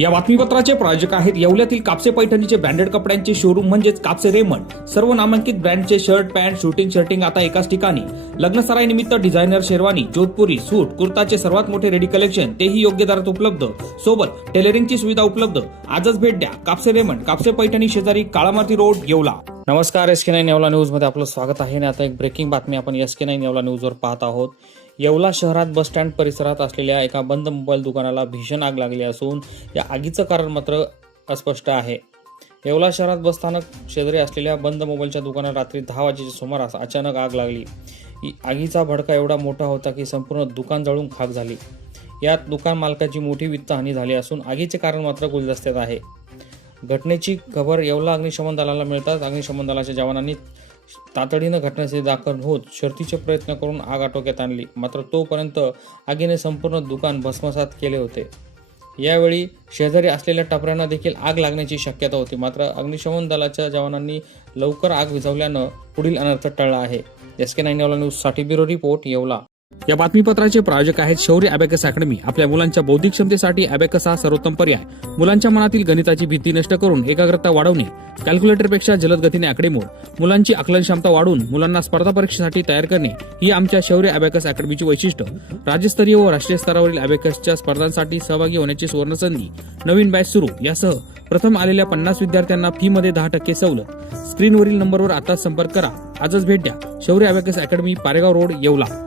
या बातमीपत्राचे प्रायोजक आहेत येवल्यातील कापसे पैठणीचे ब्रँडेड कपड्यांचे शोरूम म्हणजेच कापसे रेमंड। सर्व नामांकित ब्रँडचे शर्ट, पॅन्ट, शर्टिंग आता एकाच ठिकाणी। लग्न सराईनिमित्त डिझायनर शेरवानी, जोधपुरी, सूट, कुर्ताचे सर्वात मोठे रेडी कलेक्शन, तेही योग्य दरात उपलब्ध। सोबत टेलरिंगची सुविधा उपलब्ध। आजच भेट द्या कापसे रेमंड, कापसे पैठणी शेजारी काळामाती रोड, येवला। नमस्कार, SK9 येवला न्यूज मध्ये आपलं स्वागत आहे। आणि आता एक ब्रेकिंग बातमी आपण SK9 येवला न्यूजवर पाहत आहोत। येवला शहरात बस स्टँड परिसरात असलेल्या एका बंद मोबाईल दुकानाला भीषण आग लागली असून या आगीचं कारण मात्र अस्पष्ट आहे। येवला शहरात बस स्थानक शेजारी असलेल्या बंद मोबाईलच्या दुकानात रात्री 10 वाजेच्या सुमारास अचानक आग लागली। आगीचा भडका एवढा मोठा होता की संपूर्ण दुकान जळून खाक झाली। यात दुकान मालकाची मोठी वित्तहानी झाली असून आगीचे कारण मात्र गुलदस्त्यात आहे। घटनेची खबर येवला अग्निशमन दलाला मिळताच अग्निशमन दलाच्या जवानांनी तातडीनं घटनास्थळी दाखल होत शर्थीचे प्रयत्न करून आग आटोक्यात आणली। मात्र तोपर्यंत आगीने संपूर्ण दुकान भस्मसात केले होते। यावेळी शेजारी असलेल्या टपऱ्यांना देखील आग लागण्याची शक्यता होती। मात्र अग्निशमन दलाच्या जवानांनी लवकर आग विझवल्यानं पुढील अनर्थ टळला आहे। SK9 येवला न्यूज साठी ब्युरो रिपोर्ट, येवला। या बातमीपत्राचे प्रायोजक आहेत शौर्य अबॅकस अकॅडमी। आपल्या मुलांच्या बौद्धिक क्षमतेसाठी अबॅकस हा सर्वोत्तम पर्याय। मुलांच्या मनातील गणिताची भीती नष्ट करून एकाग्रता वाढवणे, कॅल्क्युलेटरपेक्षा जलद गतीने आकडेमोड, मुलांची आकलन क्षमता वाढवून मुलांना स्पर्धा परीक्षेसाठी तयार करणे ही आमच्या शौर्य अबॅकस अकॅडमीची वैशिष्ट्य। राज्यस्तरीय व राष्ट्रीय स्तरावरील अबॅकसच्या स्पर्धांसाठी सहभागी होण्याची सुवर्णसंधी। नवीन बॅच सुरू। यासह प्रथम आलेल्या 50 विद्यार्थ्यांना फी मध्ये 10% सवलत। स्क्रीनवरील नंबरवर आता संपर्क करा। आजच भेट द्या शौर्य abacus academy, Paregaon road, Yeola.